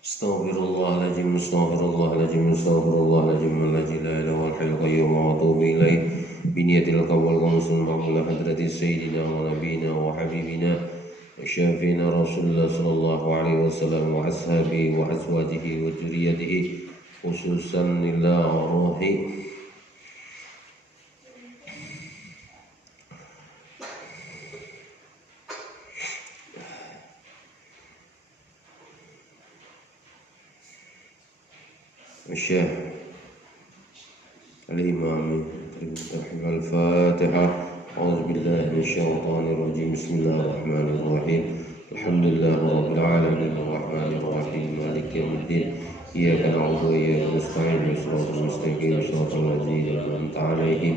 Astaghfirullahaladzim, astaghfirullahaladzim, astaghfirullahaladzim, alladzi la ilaha illa qayyum wa atubu ilaih biniyatil qawwal qamsun ma'mula hadrati sayyidina wa nabiyina wa habibina wa syafiina rasulullah sallallahu alaihi wasallam wa ashabihi wa azwajihi wa dzurriyyatihi khususan ila ruhi Syekh Al-Imam Al-Fatihah. A'udzu billahi minasyaitonir rajim. Bismillahirrahmanirrahim. Alhamdulillahirabbil alamin arrahmanir rahim maliki yaumiddin. Iyyaka na'budu wa iyyaka nasta'in ihdinas mustaqim shiratal ladzina an'amta 'alaihim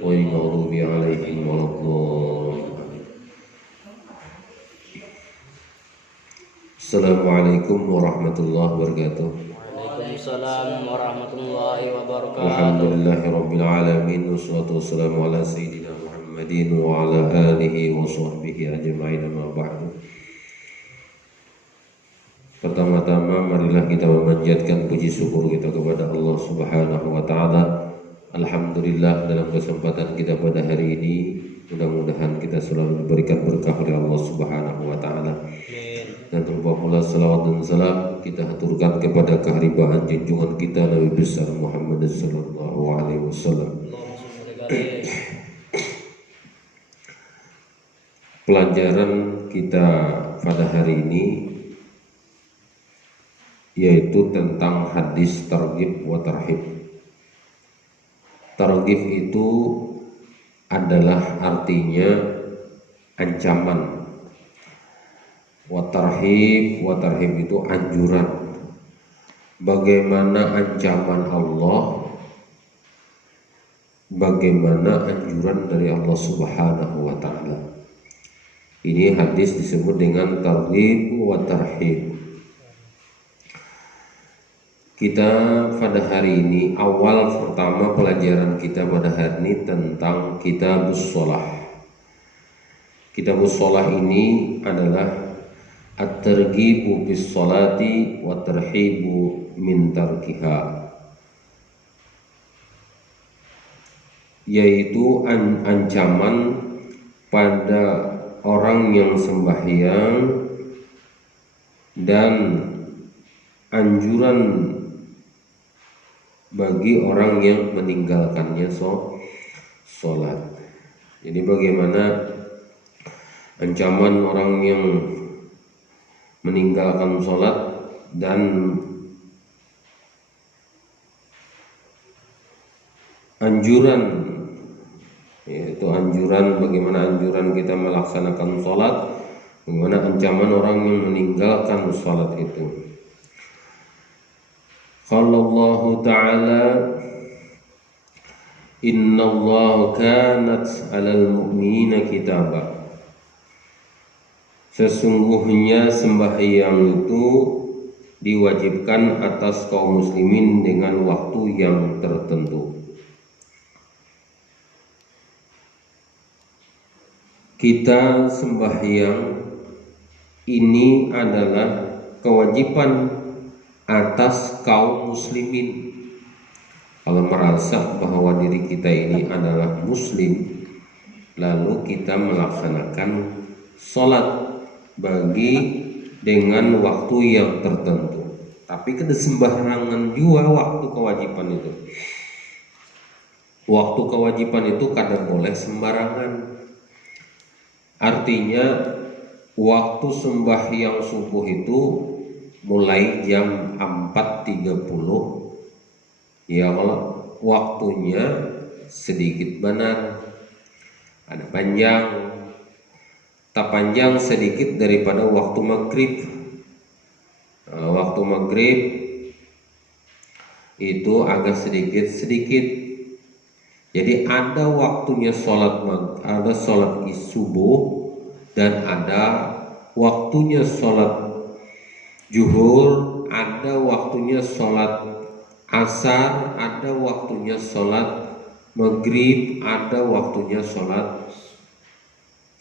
ghairil maghdubi 'alaihim waladdallin. Assalamualaikum warahmatullahi wabarakatuh. Waalaikumsalam warahmatullahi wabarakatuh. Alhamdulillahirabbil alamin wassalatu wassalamu ala sayyidina Muhammadin wa ala alihi wa sahbihi ajma'in, amma ba'du. Pertama-tama marilah kita memanjatkan puji syukur kita kepada Allah Subhanahu wa taala. Alhamdulillah, dalam kesempatan kita pada hari ini mudah-mudahan kita selalu diberikan berkah oleh Allah Subhanahu wa taala. Dan tanpa pula salawat dan salam kita haturkan kepada keharibaan junjungan kita Nabi besar Muhammad sallallahu alaihi wasallam. Pelajaran kita pada hari ini yaitu tentang hadis targhib wa tarhib. Targhib itu adalah artinya ancaman. Wa tarhib itu anjuran. Bagaimana ancaman Allah, bagaimana anjuran dari Allah Subhanahu wa taala. Ini hadis disebut dengan targhib wa tarhib. Kita pada hari ini, awal pertama pelajaran kita pada hari ini tentang Kitabus Shalah. Kitabus Shalah ini adalah at-targhibu bis sholati wa tarhibu min tarkiha, yaitu ancaman pada orang yang sembahyang dan anjuran bagi orang yang meninggalkannya sholat. Jadi bagaimana ancaman orang yang meninggalkan sholat dan anjuran, yaitu anjuran bagaimana anjuran kita melaksanakan sholat, bagaimana ancaman orang yang meninggalkan sholat itu. Qala Allah Ta'ala, Inna Allah kanat 'alal mu'minina kitaba. Sesungguhnya sembahyang itu diwajibkan atas kaum muslimin dengan waktu yang tertentu. Kita sembahyang ini adalah kewajiban atas kaum muslimin. Kalau merasa bahwa diri kita ini adalah muslim, lalu kita melaksanakan sholat bagi dengan waktu yang tertentu. Tapi kada sembarangan juga waktu kewajiban itu. Waktu kewajiban itu kada boleh sembarangan. Artinya waktu sembahyang subuh itu mulai jam 4.30, ya kalau waktunya sedikit benar, ada panjang, tak panjang sedikit daripada waktu maghrib. Waktu maghrib itu agak sedikit. Jadi ada waktunya ada sholat subuh dan ada waktunya sholat zuhur, ada waktunya sholat asar, ada waktunya sholat maghrib, ada waktunya sholat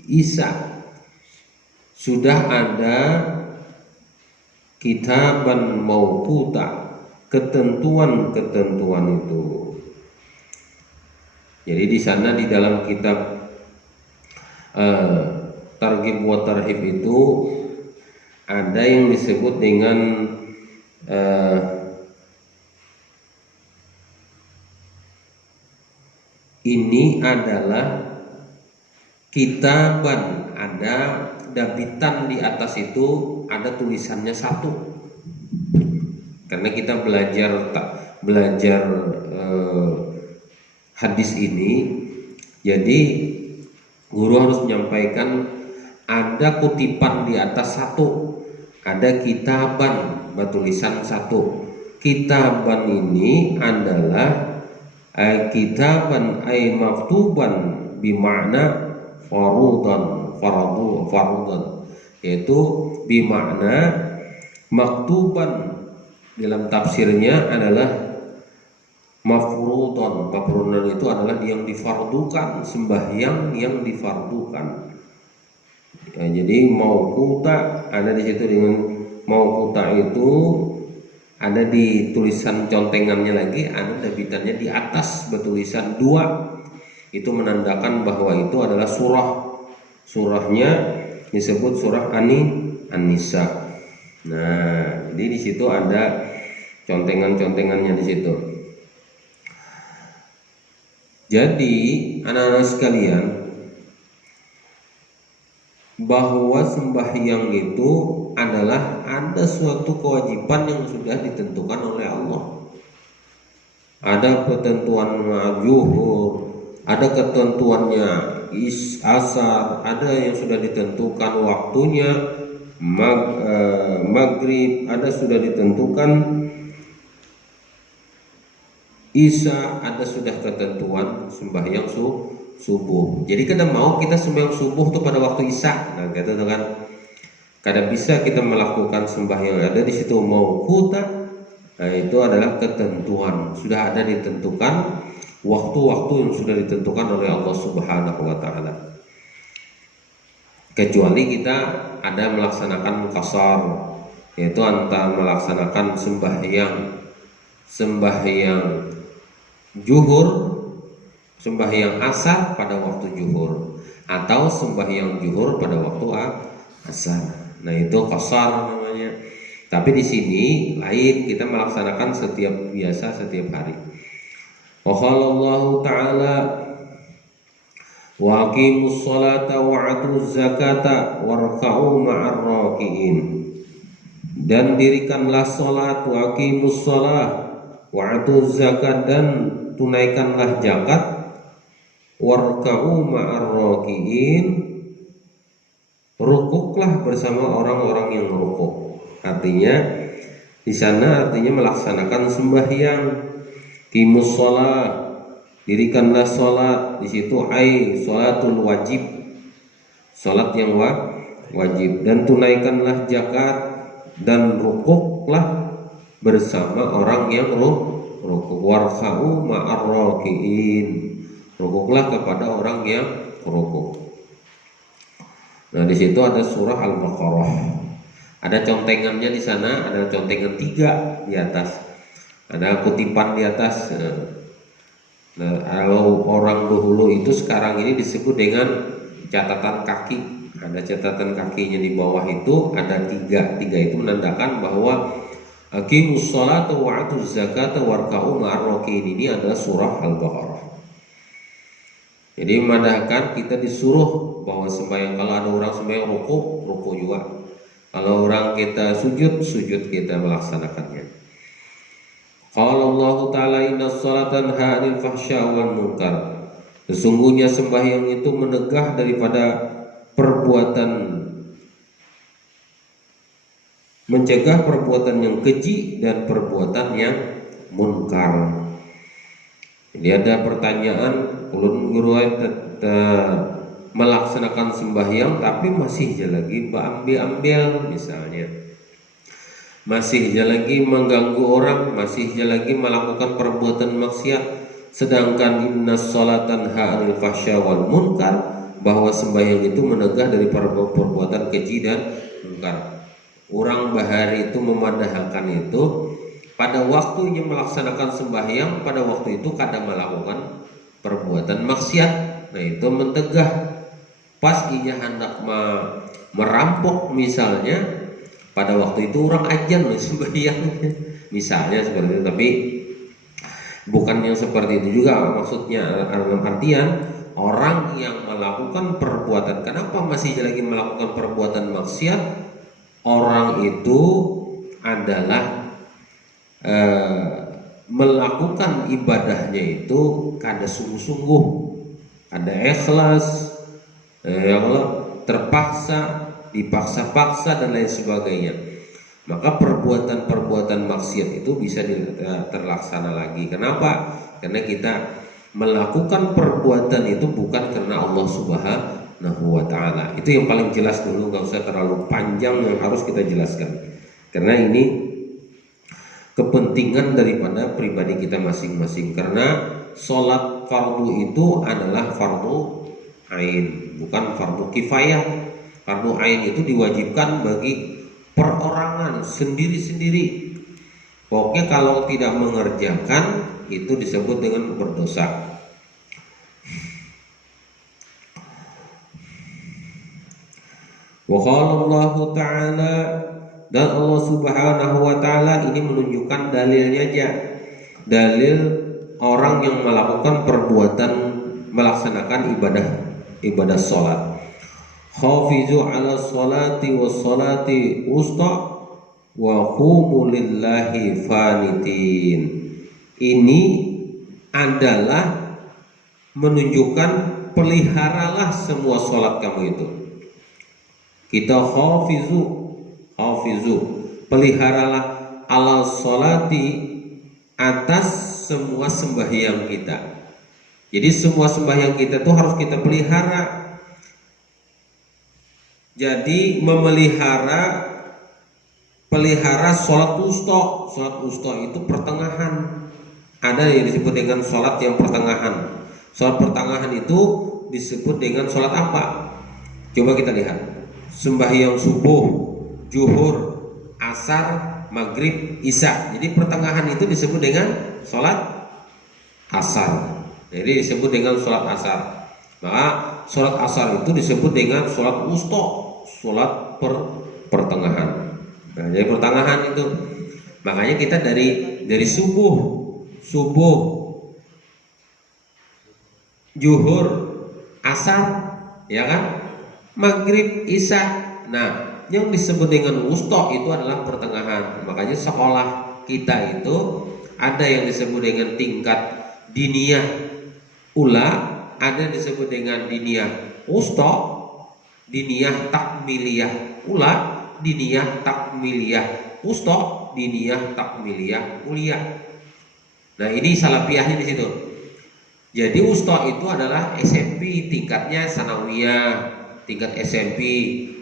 isya. Sudah ada kitaban mauquta, ketentuan-ketentuan itu. Jadi di sana di dalam kitab Targhib wa Tarhib itu ada yang disebut dengan ini adalah kitaban, ada dabitan di atas itu ada tulisannya satu. Karena kita belajar hadis ini, jadi guru harus menyampaikan ada kutipan di atas satu, ada kitaban bertulisan satu. Kitaban ini adalah kitaban ay maktuban bimakna farudan, yaitu bimakna maktuban dalam tafsirnya adalah mafrudan. Mafrudan itu adalah yang difardukan, sembahyang yang difardukan. Ya, jadi mauquta ada di situ, dengan mauquta itu ada di tulisan contengannya lagi, ada dabitannya di atas bertulisan 2. Itu menandakan bahwa itu adalah surah. Surahnya disebut surah An-Nisa. Nah, jadi di situ ada contengan-contengannya di situ. Jadi anak-anak sekalian, bahwa sembahyang itu adalah ada suatu kewajiban yang sudah ditentukan oleh Allah. Ada ketentuan zuhur, ada ketentuannya asar, ada yang sudah ditentukan waktunya maghrib, ada sudah ditentukan isya, ada sudah ketentuan sembahyang subuh. Jadi kadang mau kita sembahyang subuh tuh pada waktu isya, nah gitu kan. Kadang bisa kita melakukan sembahyang ada di situ mauquta. Nah, itu adalah ketentuan, sudah ada ditentukan waktu-waktu yang sudah ditentukan oleh Allah Subhanahu wa taala. Kecuali kita ada melaksanakan qasar, yaitu antara melaksanakan sembahyang zuhur, sembahyang asar pada waktu zuhur, atau sembahyang zuhur pada waktu asar. Nah, itu qasar namanya. Tapi di sini lain, kita melaksanakan setiap hari. Wa qala Allah Ta'ala wa aqimus sholata wa atuz zakata warka'u ma'ar raki'in. Dan dirikanlah salat, wa aqimus shalah wa atuz zakat, dan tunaikanlah zakat, warka'u ma'ar raki'in, rukuklah bersama orang-orang yang rukuk. Artinya di sana melaksanakan sembahyang. Qimus shalah, dirikanlah salat, di situ ai salatul wajib, salat yang wajib, dan tunaikanlah zakat, dan rukuklah bersama orang yang rukuk. Warka'u ma'ar raki'in, rukuklah kepada orang yang rukuk. Nah, di situ ada surah Al-Baqarah. Ada contengannya di sana, ada contengan 3 di atas. Ada kutipan di atas. Nah, kalau orang dahulu itu sekarang ini disebut dengan catatan kaki. Ada catatan kakinya di bawah itu ada 3. 3 itu menandakan bahwa aqimus sholata wa atuz zakata warka'u ma'ar raki'in ini adalah surah Al-Baqarah. Jadi memandangkan kita disuruh bahwa sembahyang, kalau ada orang sembahyang ruku juga. Kalau orang kita sujud kita melaksanakannya. Qala Allah Ta'ala inna sholata tanha 'anil fahsya wal munkar. Sesungguhnya sembahyang itu menegah daripada perbuatan, mencegah perbuatan yang keji dan perbuatan yang munkar. Jadi ada pertanyaan, ulun guru melaksanakan sembahyang tapi masih lagi ambil misalnya, masih lagi mengganggu orang, masih lagi melakukan perbuatan maksiat, sedangkan innas sholatan tanha 'anil fahsya wal munkar, bahwa sembahyang itu menegah dari perbuatan keji dan munkar. Orang bahari itu memadahakan itu pada waktunya melaksanakan sembahyang, pada waktu itu kadang melakukan perbuatan maksiat. Nah itu mentegah. Pas ia hendak merampok misalnya, pada waktu itu orang ajan sembahyang misalnya seperti itu. Tapi bukan yang seperti itu juga maksudnya, dalam artian orang yang melakukan perbuatan, kenapa masih lagi melakukan perbuatan maksiat? Orang itu adalah melakukan ibadahnya itu kada sungguh-sungguh, ada ikhlas, ya Allah, terpaksa, dipaksa-paksa dan lain sebagainya. Maka perbuatan-perbuatan maksiat itu bisa terlaksana lagi. Kenapa? Karena kita melakukan perbuatan itu bukan karena Allah Subhanahu wa ta'ala. Itu yang paling jelas dulu, gak usah terlalu panjang yang harus kita jelaskan, karena ini kepentingan daripada pribadi kita masing-masing. Karena sholat fardu itu adalah fardu ain, bukan fardu kifayah. Fardu ain itu diwajibkan bagi perorangan sendiri-sendiri. Pokoknya kalau tidak mengerjakan itu disebut dengan berdosa. Wa qala Allah Ta'ala, dan Allah Subhanahu wa ta'ala ini menunjukkan dalilnya aja. Dalil orang yang melakukan perbuatan melaksanakan ibadah sholat. Khafizu ala sholati was sholati usta wa qumu lillahi fanitin. Ini adalah menunjukkan peliharalah semua sholat kamu itu. Kita hafizu, peliharalah ala sholati, atas semua sembahyang kita. Jadi semua sembahyang kita itu harus kita pelihara. Jadi pelihara sholat wusta. Sholat wusta itu pertengahan. Ada yang disebut dengan sholat yang pertengahan. Sholat pertengahan itu disebut dengan sholat apa? Coba kita lihat. Sembahyang subuh, zuhur, asar, maghrib, isya. Jadi pertengahan itu disebut dengan sholat asar. Jadi disebut dengan sholat asar. Maka sholat asar itu disebut dengan sholat wusta, sholat pertengahan. Nah, jadi pertengahan itu. Makanya kita dari subuh, zuhur, asar, ya kan? Maghrib, isya. Nah, yang disebut dengan wusta itu adalah pertengahan. Makanya sekolah kita itu ada yang disebut dengan tingkat diniyah ula, ada yang disebut dengan diniyah wusta, diniyah takmiliyah ula, diniyah takmiliyah wusta, diniyah takmiliyah ulia. Nah, ini salafiyahnya di situ. Jadi wusta itu adalah SMP, tingkatnya sanawiyah, tingkat SMP,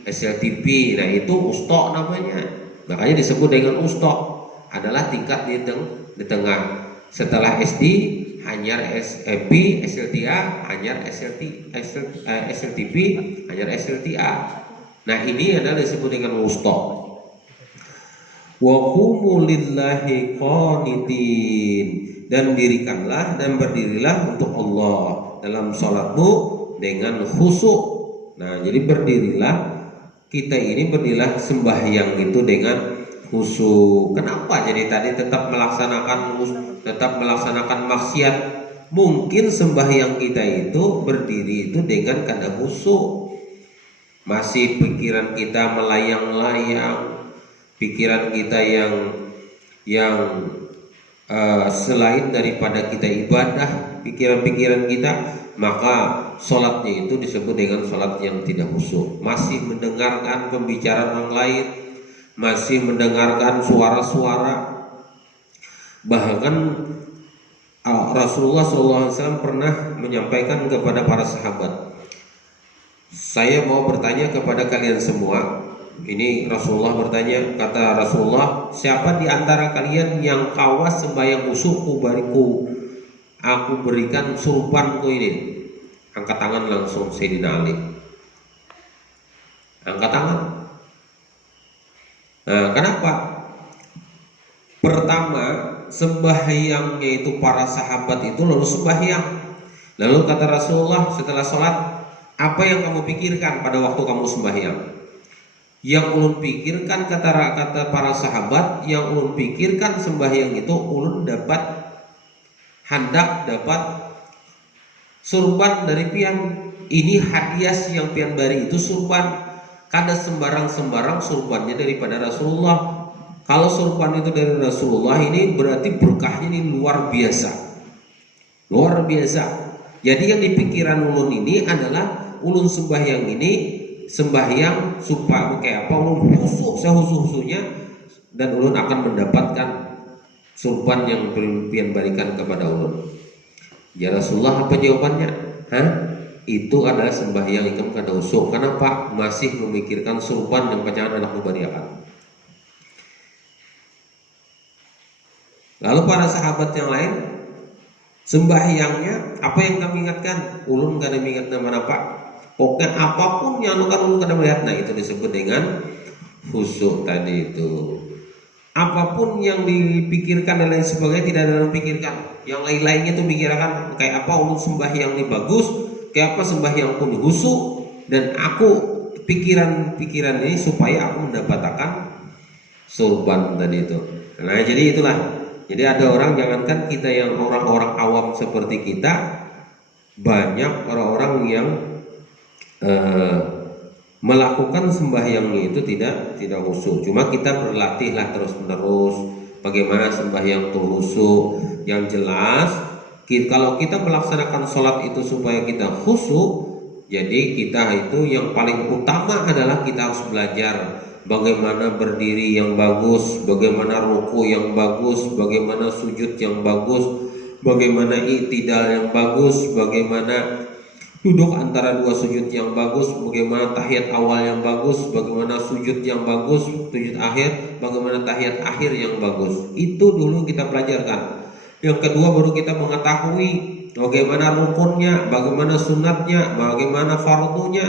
SLTP. Nah, itu wusta namanya. Makanya disebut dengan wusta, adalah tingkat di tengah. Setelah SD hanyar SMP, SLTA, hanyar SLTP, hanyar SLTA. Nah, ini adalah disebut dengan wusta. Wa qumu lillahi qanitin, dan dirikanlah dan berdirilah untuk Allah dalam salatmu dengan khusyuk. Nah, jadi berdirilah, kita ini berdirilah sembahyang itu dengan khusyuk. Kenapa? Jadi tadi tetap melaksanakan maksiat. Mungkin sembahyang kita itu berdiri itu dengan kada khusyuk. Masih pikiran kita melayang-layang, pikiran kita yang selain daripada kita ibadah, pikiran-pikiran kita, maka sholatnya itu disebut dengan sholat yang tidak khusyuk. Masih mendengarkan pembicaraan orang lain, masih mendengarkan suara-suara. Bahkan Rasulullah SAW pernah menyampaikan kepada para sahabat, saya mau bertanya kepada kalian semua. Ini Rasulullah bertanya, kata Rasulullah, siapa di antara kalian yang kawas sembahyang khusyuk aku berikan surbanku ini? Angkat tangan langsung Sayyidina Ali. Angkat tangan. Nah, kenapa? Pertama, sembahyangnya itu para sahabat itu lalu sembahyang. Lalu kata Rasulullah setelah sholat, apa yang kamu pikirkan pada waktu kamu sembahyang? Yang ulun pikirkan, kata para sahabat, yang ulun pikirkan sembahyang itu ulun dapat hendak dapat surban dari pian. Ini hadiah yang pian bari itu surban. Kada sembarang surbannya daripada Rasulullah. Kalau surban itu dari Rasulullah, ini berarti berkahnya ini luar biasa. Luar biasa. Jadi yang dipikiran ulun ini adalah ulun sembahyang ini sembahyang supaya kayak apa, ulun khusyuk sehusu-husunya, dan ulun akan mendapatkan surban yang pian berikan kepada ulun. Ya Rasulullah, apa jawabannya? Itu adalah sembahyang itu kada khusyuk. Kenapa? Masih memikirkan surban yang pacangan anak mubariakan. Lalu para sahabat yang lain sembahyangnya apa yang kami ingatkan? Ulun kada ingat nama apa. Pokoknya apapun yang ulun kada melihat, nah itu disebut dengan khusyuk tadi itu. Apapun yang dipikirkan dan lain sebagainya tidak ada yang pikirkan. Yang lain-lainnya itu pikirkan kayak apa ulun sembahyang ini bagus, kayak apa sembahyang pun khusyuk, dan aku pikiran ini supaya aku mendapatkan surban tadi itu. Nah, jadi itulah. Jadi ada orang, jangankan kita yang orang-orang awam seperti kita, banyak orang-orang yang melakukan sembahyangnya itu tidak khusyuk. Cuma kita berlatihlah terus-menerus bagaimana sembahyang itu khusyuk. Yang jelas, kalau kita melaksanakan sholat itu supaya kita khusyuk, jadi kita itu yang paling utama adalah kita harus belajar bagaimana berdiri yang bagus, bagaimana ruku yang bagus, bagaimana sujud yang bagus, bagaimana i'tidal yang bagus, bagaimana duduk antara dua sujud yang bagus, bagaimana tahiyat awal yang bagus, bagaimana sujud yang bagus, sujud akhir, bagaimana tahiyat akhir yang bagus. Itu dulu kita pelajarkan. Yang kedua baru kita mengetahui bagaimana rukunnya, bagaimana sunatnya, bagaimana fardunya,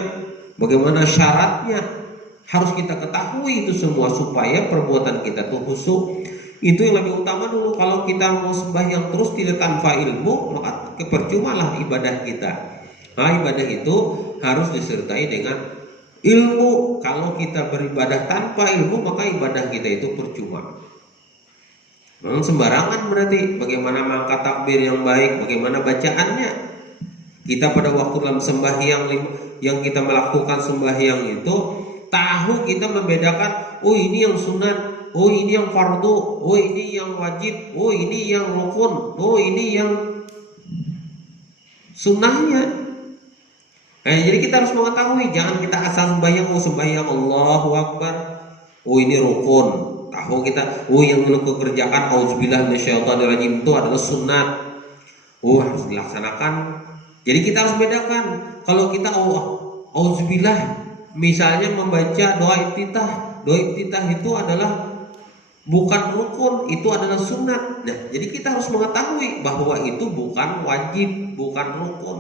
bagaimana syaratnya. Harus kita ketahui itu semua supaya perbuatan kita tuh khusyuk. Itu yang lebih utama dulu. Kalau kita mau sembahyang terus tidak tanpa ilmu, maka kepercumalah ibadah kita. Nah, ibadah itu harus disertai dengan ilmu. Kalau kita beribadah tanpa ilmu, maka ibadah kita itu percuma. Memang sembarangan berarti. Bagaimana mengangkat takbir yang baik, bagaimana bacaannya. Kita pada waktu dalam sembahyang yang kita melakukan sembahyang itu, tahu kita membedakan, oh ini yang sunat, oh ini yang fardu, oh ini yang wajib, oh ini yang rukun, oh ini yang sunnahnya. Jadi kita harus mengetahui, jangan kita asal sembahyang, oh sembahyang Allahu Akbar, oh ini rukun. Tahu kita, oh yang kita kerjakan auzubillah minasyaitonirrajim itu adalah sunat, oh harus dilaksanakan. Jadi kita harus bedakan. Kalau kita auzubillah misalnya membaca doa iftitah itu adalah bukan rukun, itu adalah sunat. Nah, jadi kita harus mengetahui bahwa itu bukan wajib, bukan rukun.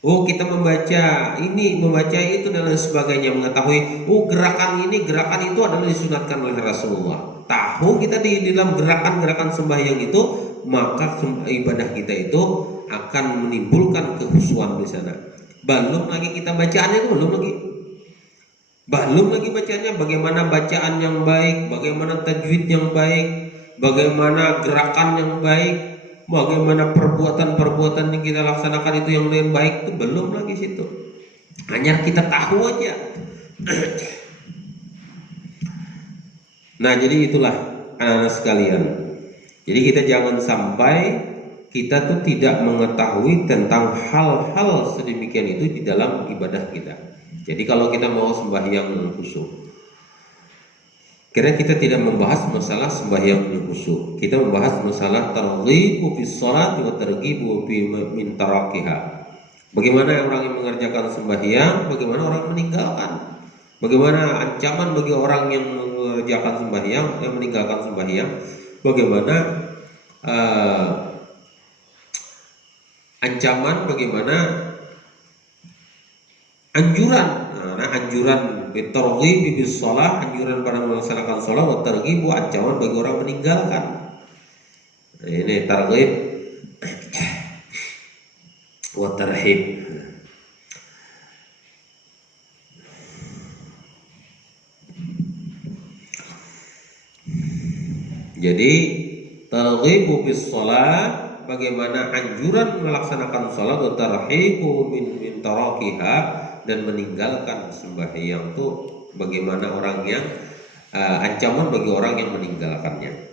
Oh, kita membaca ini, membaca itu dan lain sebagainya, mengetahui gerakan ini, gerakan itu adalah disunatkan oleh Rasulullah. Tahu kita di dalam gerakan-gerakan sembahyang itu, maka ibadah kita itu akan menimbulkan kekhusyuan di sana. Belum lagi kita bacaannya itu belum lagi bacaannya, bagaimana bacaan yang baik, bagaimana tajwid yang baik, bagaimana gerakan yang baik, bagaimana perbuatan-perbuatan yang kita laksanakan itu yang lebih baik, itu belum lagi situ. Hanya kita tahu aja. Nah, jadi itulah anak-anak sekalian. Jadi kita jangan sampai kita tuh tidak mengetahui tentang hal-hal sedemikian itu di dalam ibadah kita. Jadi kalau kita mau sembahyang khusyuk, karena kita tidak membahas masalah sembahyang khusyuk, kita membahas masalah targhibu fis shalat wa targhibu min tarakiha. Bagaimana orang yang mengerjakan sembahyang, bagaimana orang meninggalkan. Bagaimana ancaman bagi orang yang mengerjakan sembahyang, yang meninggalkan sembahyang, bagaimana ancaman, bagaimana anjuran. Nah, anjuran bitarghib bis shalah, anjuran pada melaksanakan salat, wa targhib ancaman bagi orang meninggalkan. Ini targhib wa tarhib. Jadi targhibu bis shalah, bagaimana anjuran melaksanakan salat, wa tarhibu min tarakiha, dan meninggalkan sembahyang itu bagaimana orang yang ancaman bagi orang yang meninggalkannya.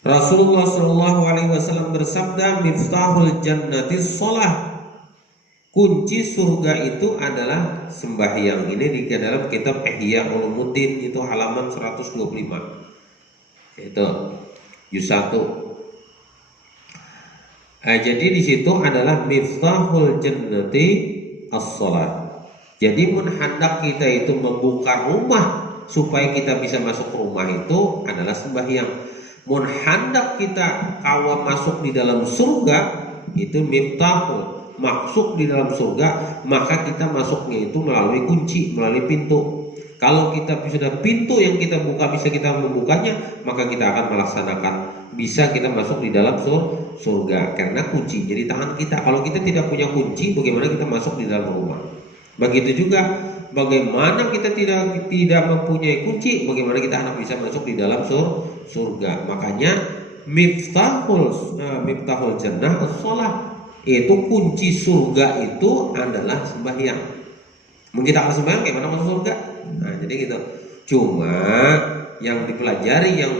Rasulullah Shallallahu Alaihi Wasallam bersabda, miftahul jannati shalah, kunci surga itu adalah sembahyang. Ini di dalam kitab Ihya Ulumuddin, itu halaman 125, itu juz 1. Jadi di situ adalah miftahul jannati as-shalah. Jadi hendak kita itu membuka rumah supaya kita bisa masuk ke rumah itu adalah sembahyang. Mun hendak kita awam masuk di dalam surga itu miftahul, masuk di dalam surga, maka kita masuknya itu melalui kunci, melalui pintu. Kalau kita sudah pintu yang kita buka bisa kita membukanya, maka kita akan melaksanakan, bisa kita masuk di dalam surga karena kunci jadi tangan kita. Kalau kita tidak punya kunci, bagaimana kita masuk di dalam rumah? Begitu juga bagaimana kita tidak mempunyai kunci, bagaimana kita akan bisa masuk di dalam surga. Makanya miftahul jannah as-shalah, itu kunci surga itu adalah sembahyang. Mungkin kita akan sembahyang kayak mana masuk surga? Nah, jadi gitu. Cuma yang dipelajari yang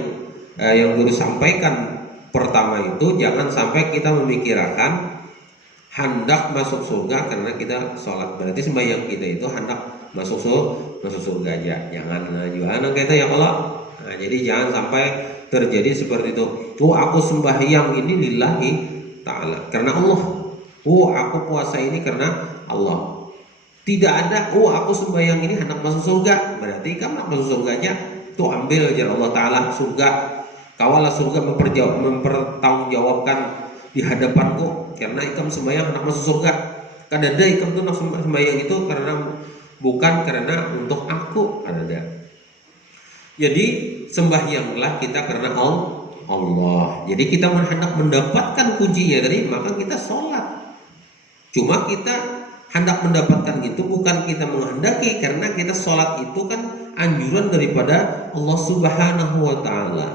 guru sampaikan pertama itu, jangan sampai kita memikirkan hendak masuk surga karena kita sholat, berarti sembahyang kita itu hendak masuk surga aja. Jangan juga anak kita ya Allah. Nah, jadi jangan sampai terjadi seperti itu. Aku sembahyang ini lillahi ta'ala, karena Allah. Aku puasa ini karena Allah. Tidak ada aku sembahyang ini hendak masuk surga, berarti kamu hendak masuk surga aja. Tuh ambil ajar Allah Ta'ala surga. Kawalah surga mempertanggungjawabkan di hadapanku karena ikam sembahyang hendak masuk surga. Kadada ikam tuh sembahyang itu karena bukan karena untuk aku, kadada. Jadi sembahyanglah kita karena Allah. Jadi kita hendak mendapatkan kuncinya tadi, maka kita sholat. Cuma kita hendak mendapatkan itu bukan kita menghendaki, karena kita sholat itu kan anjuran daripada Allah Subhanahu wa Ta'ala.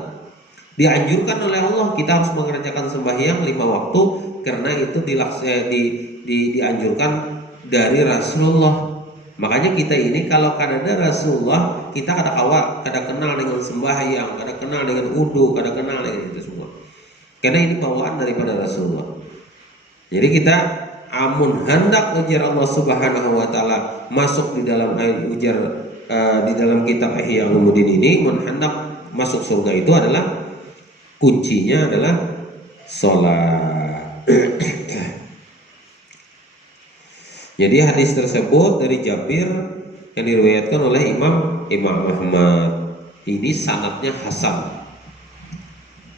Dianjurkan oleh Allah kita harus mengerjakan sembahyang 5 waktu, karena itu dianjurkan dari Rasulullah. Makanya kita ini kalau ada Rasulullah, kita kada kenal dengan sembahyang, kada kenal dengan wudu, kada kenal dengan itu semua. Karena ini bawaan daripada Rasulullah. Jadi kita amun hendak ujar Allah Subhanahu wa Ta'ala masuk di dalam ujar di dalam kitab Ihya Ulumuddin ini, mun hendak masuk surga itu adalah kuncinya adalah sholat. Jadi hadis tersebut dari Jabir yang diriwayatkan oleh Imam Ahmad. Ini sanadnya hasan.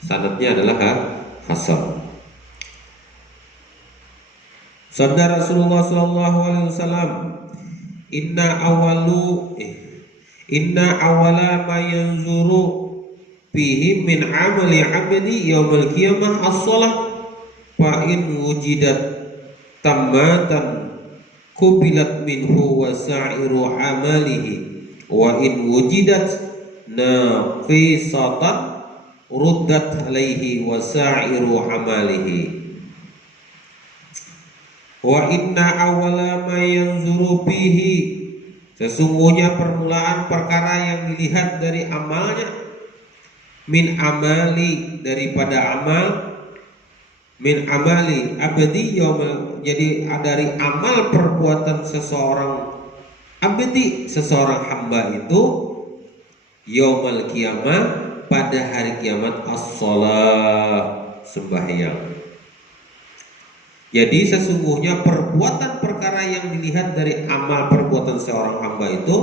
Sanadnya adalah hasan. Sabda Rasulullah sallallahu alaihi wasallam, inna awala ma yanzuru fihi min amali 'abdi yaumil qiyamah as-shalah, fa in wujidat tammatan kubilat minhu wa sa'iru amalihi, wa in wujidat naqisatan ruddat alaihi wa sa'iru amalihi. Wa inna awala ma yanzuru fihi, sesungguhnya permulaan perkara yang dilihat dari amalnya, min amali, daripada amal, min amali abdi yaumil, jadi dari amal perbuatan seseorang abdi, seseorang hamba itu, yaumil qiyamah, pada hari kiamat, as-shalah, sembahyang. Jadi sesungguhnya perbuatan perkara yang dilihat dari amal perbuatan seorang hamba itu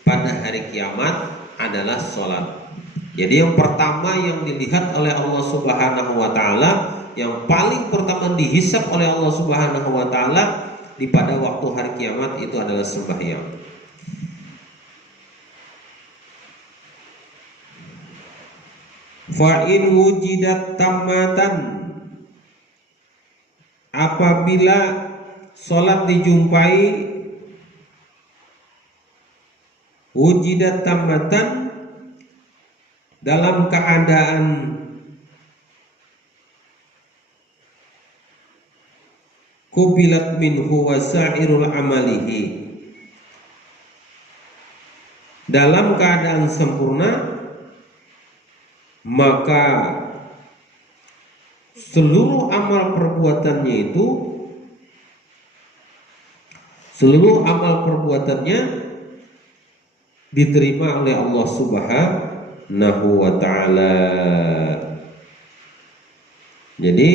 pada hari kiamat adalah sholat. Jadi yang pertama yang dilihat oleh Allah Subhanahu wa taala, yang paling pertama dihisab oleh Allah Subhanahu wa taala di pada waktu hari kiamat itu adalah sembahyang. Fa in wujidat tamatan, apabila sholat dijumpai wujidat tamatan dalam keadaan kubilat minhu wasairul amalihi, dalam keadaan sempurna, maka seluruh amal perbuatannya itu, seluruh amal perbuatannya diterima oleh Allah Subhanahu wa ta'ala. Jadi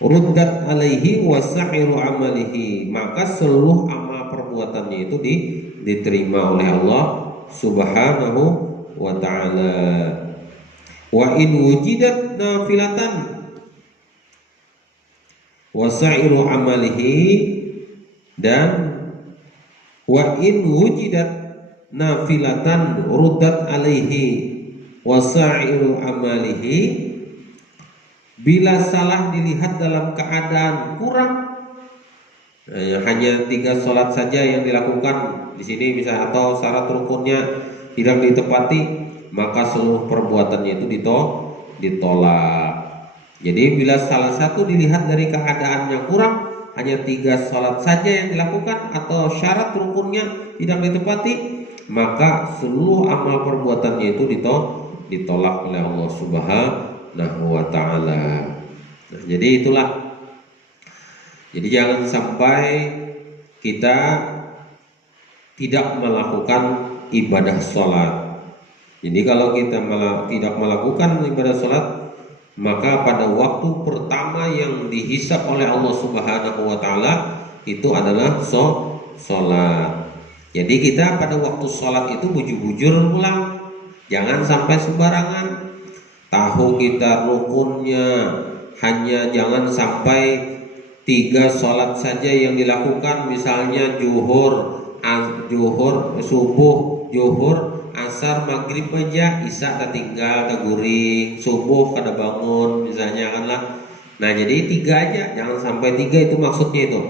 ruddat alaihi wasa'iru amalihi, maka seluruh amal perbuatannya itu diterima oleh Allah Subhanahu wa ta'ala. Wa in wujidat nafilatan wasa'iru amalihi, dan wa in wujidat nafilatan ruddat alaihi wasa'iru amalihi, bila salah dilihat dalam keadaan kurang, hanya 3 sholat saja yang dilakukan di sini misalnya, atau syarat rukunnya tidak ditepati, maka seluruh perbuatannya itu ditolak. Jadi bila salah satu dilihat dari keadaannya kurang, hanya 3 sholat saja yang dilakukan atau syarat rukunnya tidak ditepati, maka seluruh amal perbuatannya itu ditolak oleh Allah Subhanahu wa ta'ala. Nah, jadi itulah. Jadi jangan sampai kita tidak melakukan ibadah sholat. Jadi kalau kita tidak melakukan ibadah sholat, maka pada waktu pertama yang dihisab oleh Allah Subhanahu wa ta'ala itu adalah sholat. Jadi kita pada waktu sholat itu bujur-bujur pulang, jangan sampai sembarangan. Tahu kita rukunnya, hanya jangan sampai 3 sholat saja yang dilakukan, misalnya zuhur, subuh, zuhur, asar, maghrib aja, isya tak tinggal, tak guring, subuh kada bangun, misalnya kan lah. Nah jadi 3 aja, jangan sampai 3, itu maksudnya itu.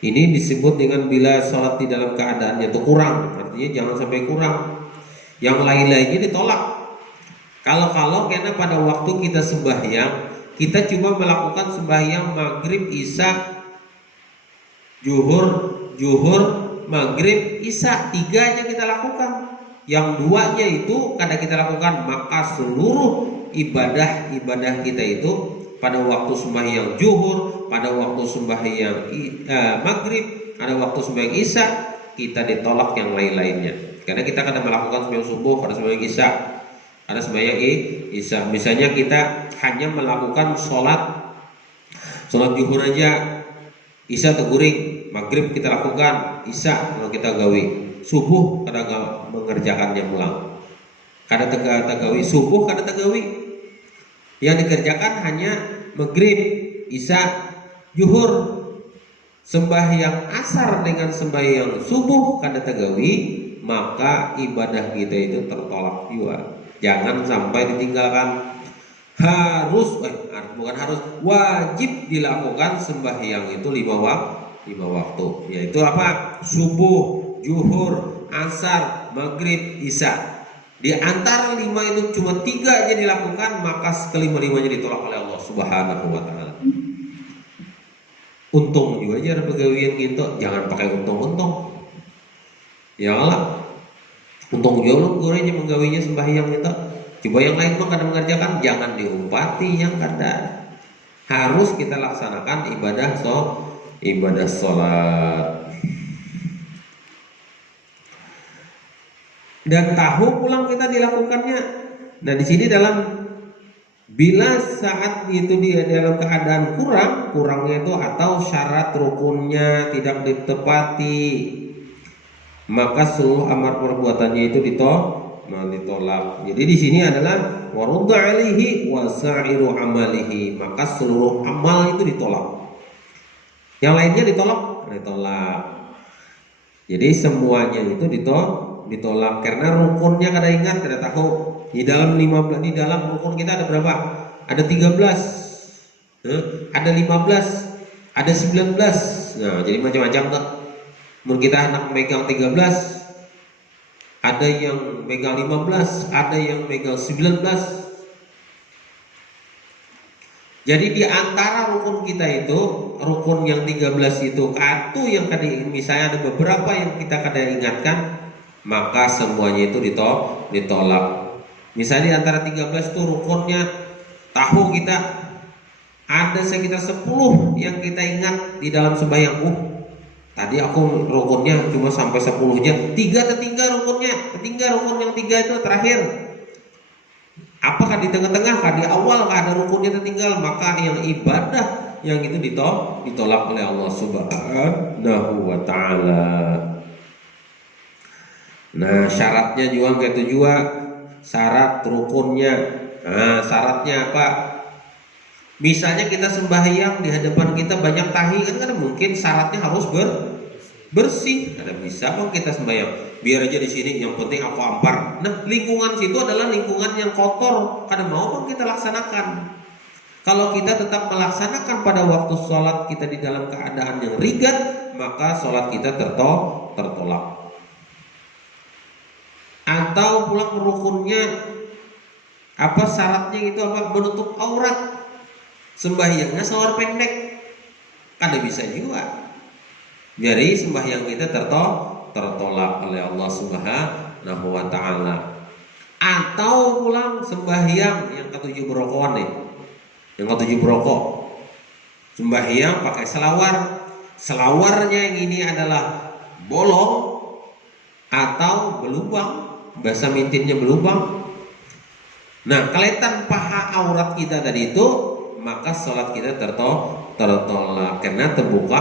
Ini disebut dengan bila sholat di dalam keadaannya itu kurang, artinya jangan sampai kurang. Yang lain-lainnya ditolak. Kalau karena pada waktu kita sembahyang, kita cuma melakukan sembahyang maghrib, isya, zuhur, maghrib, isya, 3 aja kita lakukan. Yang 2-nya itu kada kita lakukan, maka seluruh ibadah kita itu pada waktu sembahyang zuhur, pada waktu sembahyang maghrib, pada waktu sembahyang isya, kita ditolak yang lain-lainnya. Karena kita kada melakukan sembahyang subuh, kada sembahyang isya, ada sembahyang isya. Misalnya kita hanya melakukan sholat zuhur aja, isya teguring, maghrib kita lakukan, isya kalau kita gawi, subuh kada mengerjakannya pulang, kada tegawi, subuh kada tegawi. Yang dikerjakan hanya maghrib, isya, zuhur. Sembahyang asar dengan sembahyang subuh kada tegawi, maka ibadah kita itu tertolak juga. Jangan sampai ditinggalkan. Wajib dilakukan sembahyang itu 5 waktu. Yaitu apa? Subuh, zuhur, asar, maghrib, isya. Di antara 5 itu cuma 3 aja dilakukan, maka kelima-limanya ditolak oleh Allah Subhanahu wa ta'ala. Untung juga aja pegawaian gitu, jangan pakai untung-untung. Ya Allah, untung juga lu gorengnya menggawinya sembahyang itu. Coba yang lain mah kada mengerjakan, jangan diumpati yang kada. Harus kita laksanakan ibadah sholat. Dan tahu pulang kita dilakukannya. Nah di sini dalam Bila saat itu dia dalam keadaan kurangnya itu atau syarat rukunnya tidak ditepati, maka seluruh amar perbuatannya itu ditolak. Jadi di sini adalah warudda alaihi wa sa'iru amalihi, maka seluruh amal itu ditolak. Yang lainnya ditolak. Jadi semuanya itu ditolak karena rukunnya kada ingat, kada tahu. Di dalam rukun kita ada berapa? Ada 13. Ada 15, ada 19. Nah, jadi macam-macam tuh. Mungkin kita anak megang 13, ada yang megang 15, ada yang megang 19. Jadi di antara rukun kita itu, rukun yang 13 itu satu yang misalnya ada beberapa yang kita kadang ingatkan, maka semuanya itu ditolak. Misalnya di antara 13 itu rukunnya tahu kita ada sekitar 10 yang kita ingat di dalam sembahyang. Tadi aku rukunnya cuma sampai 10-nya, 3 tertinggal rukunnya, rukun yang 3 itu terakhir. Apakah di tengah-tengah, kah di awal, kah ada rukunnya tertinggal, maka yang ibadah yang itu ditolak oleh Allah Subhanahu wa taala. Nah, syaratnya juga kayak itu juga, syarat rukunnya. Nah, syaratnya apa? Misalnya kita sembahyang di hadapan kita banyak tahi, kan mungkin syaratnya harus bersih. Ada bisa kok kita sembahyang biar aja di sini, yang penting aku ampar. Nah, lingkungan situ adalah lingkungan yang kotor, kada mau pun kita laksanakan. Kalau kita tetap melaksanakan pada waktu sholat kita di dalam keadaan yang ringan, maka sholat kita tertolak. Atau pulang rukunnya apa, syaratnya itu apa, menutup aurat, sembahyangnya sawar pendek, kada bisa juga. Jadi sembahyang kita tertolak oleh Allah Subhanahu wa taala. Atau pulang sembahyang yang ketujuh berokokan nih. Yang ketujuh berokok. Sembahyang pakai selawar. Selawarnya yang ini adalah bolong atau berlubang, bahasa mintinnya berlubang. Nah, kelihatan paha aurat kita tadi itu, maka sholat kita tertolak karena terbuka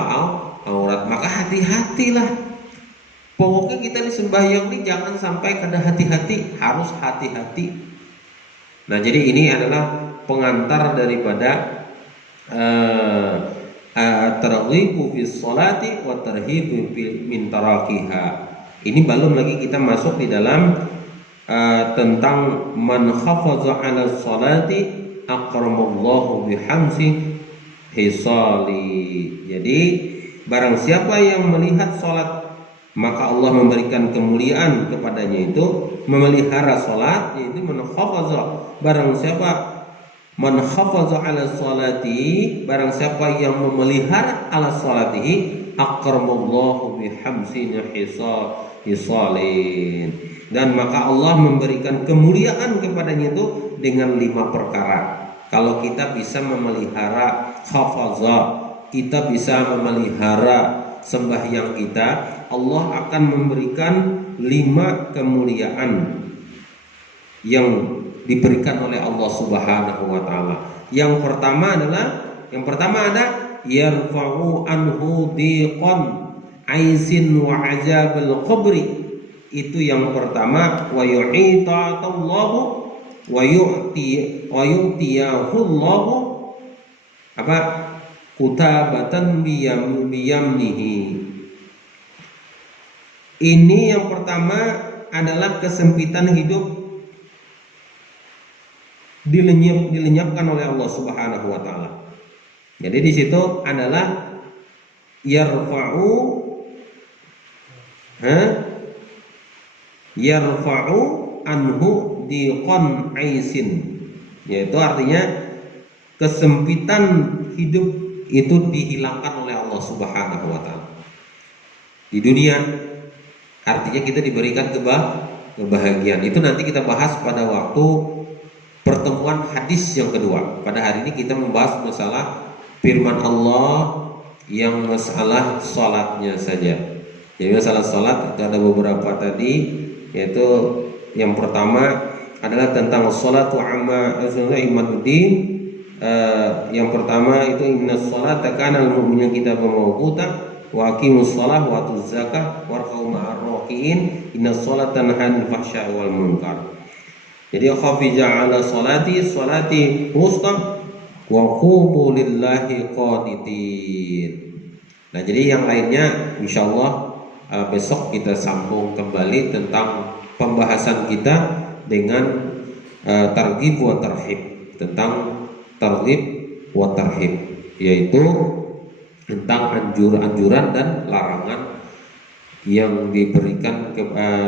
aurat. Maka hati-hatilah. Pokoknya kita di sembahyang ini jangan sampai kada hati-hati, harus hati-hati. Nah, jadi ini adalah pengantar daripada targhibu fis sholati wa tarhibu min tarakiha. Ini belum lagi kita masuk di dalam tentang man hafaza 'ala sholati akramallahu bihamsi hisali. Jadi barang siapa yang melihat sholat, maka Allah memberikan kemuliaan kepadanya, itu memelihara sholat, yaitu man hafaza. Barang siapa man hafaza 'ala sholati, barang siapa yang memelihara 'ala sholatihi, akramallahu bihamsin hisalin, dan maka Allah memberikan kemuliaan kepadanya itu dengan 5 perkara. Kalau kita bisa memelihara hafaza, kita bisa memelihara sembahyang kita, Allah akan memberikan 5 kemuliaan yang diberikan oleh Allah Subhanahu wa taala. Yang pertama ada yarfa'u anhu diqan aisin wa azabul qabri. Itu yang pertama. Wa yu'ita'allahu wa yu'tiyahullahu apa, kutabatan biyamnihi. Ini yang pertama adalah kesempitan hidup dilenyapkan oleh Allah Subhanahu wa taala. Jadi di situ adalah yarfa'u anhu diqan aisin, yaitu artinya kesempitan hidup itu dihilangkan oleh Allah Subhanahu wa taala. Di dunia artinya kita diberikan kebahagiaan. Itu nanti kita bahas pada waktu pertemuan hadis yang kedua. Pada hari ini kita membahas masalah firman Allah yang masalah sholatnya saja. Jadi masalah sholat itu ada beberapa tadi, yaitu yang pertama adalah tentang sholatu amma imaduddin. Yang pertama itu inna sholata kana lil mu'minina kitaban mawquta wa aqimus shalah wa atuz zakah warka'u ma'ar raki'in inna sholata tanha 'anil fahsya'i wal munkar. Jadi khafija ala sholati wusta wa qumu lillahi qanitin. Nah, jadi yang lainnya insyaallah besok kita sambung kembali tentang pembahasan kita dengan targhib wa tarhib, tentang targhib wa tarhib, yaitu tentang anjuran dan larangan yang diberikan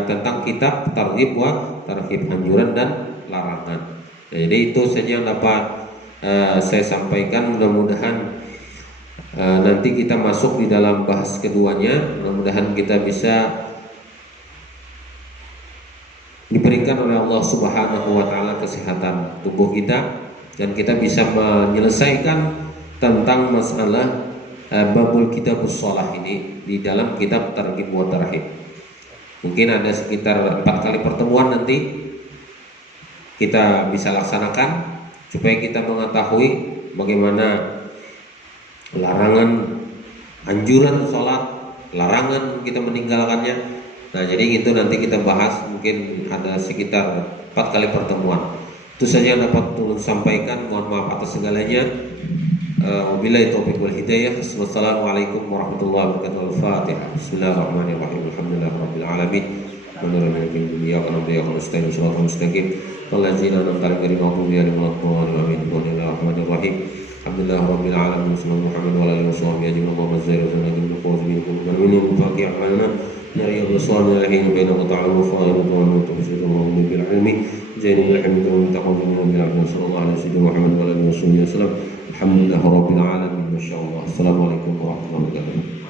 tentang kitab targhib wa tarhib, anjuran dan larangan. Nah, jadi itu saja yang dapat saya sampaikan. Mudah-mudahan nanti kita masuk di dalam bahas keduanya. Mudah-mudahan kita bisa diberikan oleh Allah Subhanahu wa taala kesehatan tubuh kita dan kita bisa menyelesaikan tentang masalah babul kitabus shalah ini di dalam kitab targhib wa tarhib. Mungkin ada sekitar 4 kali pertemuan nanti kita bisa laksanakan supaya kita mengetahui bagaimana larangan, anjuran sholat, larangan kita meninggalkannya. Nah, jadi itu nanti kita bahas, mungkin ada sekitar 4 kali pertemuan. Itu saja yang dapat turun sampaikan. Mohon maaf atas segalanya. Wabillahi taufiq wal hidayah. Wassalamualaikum warahmatullahi wabarakatuh. Al-Fatihah. Bismillahirrahmanirrahim. Alhamdulillahirabbil alamin. Alhamdulillahirabbil alamin. Alhamdulillah rabbil alamin. Sallallahu alaihi wasallam ya jalla wa azza wa jalla min qawli minkum wa min faqih alana nari rasulana lahin baina ta'ala wa fa'ala wa tafsiruhu bil ilmi zainul hamdu wa taqabbal bil abd sallallahu alaihi wasallam Muhammad wa alihi wasallam. Alhamdulillah rabbil alamin. Masyaallah. Assalamualaikum warahmatullahi wabarakatuh.